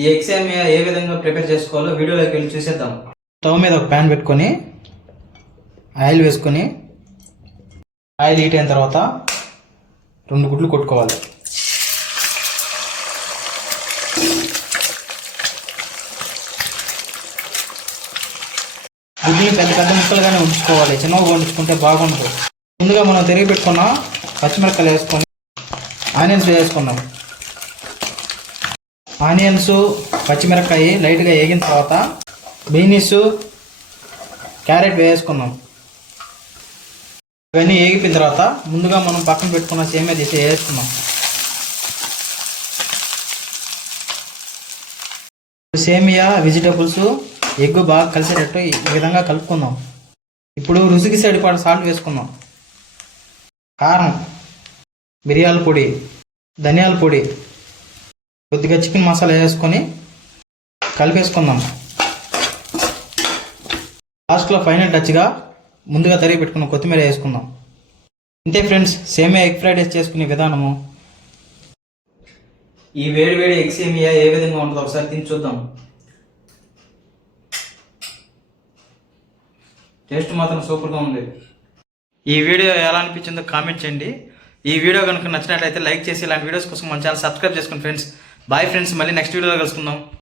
ఈ ఎగ్ సేమియా ఏ విధంగా ప్రిపేర్ చేసుకోవాలో వీడియోలోకి వెళ్ళి చూసేద్దాం. స్టవ్ మీద ఒక ప్యాన్ పెట్టుకొని ఆయిల్ వేసుకొని ఆయిల్ హీట్ అయిన తర్వాత 2 గుడ్లు కొట్టుకోవాలి. గుడ్ని పెద్ద పెద్ద ముక్కలుగానే ఉంచుకోవాలి, చిన్నగా ఉంచుకుంటే బాగుంటుంది. ముందుగా మనం తిరిగి పెట్టుకున్న పచ్చిమిరపకాయలు వేసుకొని ఆనియన్స్ వేసుకున్నాం. ఆనియన్స్ పచ్చిమిరపకాయ లైట్గా వేగిన తర్వాత బీనీస్ క్యారెట్ వేసుకున్నాం. ఇవన్నీ వేగిపోయిన తర్వాత ముందుగా మనం పక్కన పెట్టుకున్న సేమియా తీసి వేసుకున్నాం. సేమియా వెజిటబుల్స్ ఎగ్ బాగా కలిసేటట్టు ఈ విధంగా కలుపుకుందాం. ఇప్పుడు రుచికి సరిపడా సాల్ట్ వేసుకుందాం. కారం, మిరియాల పొడి, ధనియాల పొడి, కొద్దిగా చికెన్ మసాలా వేసుకొని కలిపేసుకుందాం. లాస్ట్లో ఫైనల్ టచ్గా ముందుగా తరిగి పెట్టుకున్న కొత్తిమీర వేసుకుందాం. అంతే ఫ్రెండ్స్, సేమియా ఎగ్ ఫ్రైడ్ రైస్ చేసుకునే విధానము. ఈ వేడి వేడి ఎగ్ సేమియా ఏ విధంగా ఉంటుందో ఒకసారి తిని చూద్దాం. టేస్ట్ మాత్రం సూపర్గా ఉంది. ఈ వీడియో ఎలా అనిపించిందో కామెంట్ చేయండి. ఈ వీడియో కనుక నచ్చినట్లయితే లైక్ చేసి ఇలాంటి వీడియోస్ కోసం మన ఛానల్ సబ్స్క్రైబ్ చేసుకోండి ఫ్రెండ్స్. బాయ్ ఫ్రెండ్స్, మళ్ళీ నెక్స్ట్ వీడియోలో కలుసుకుందాం.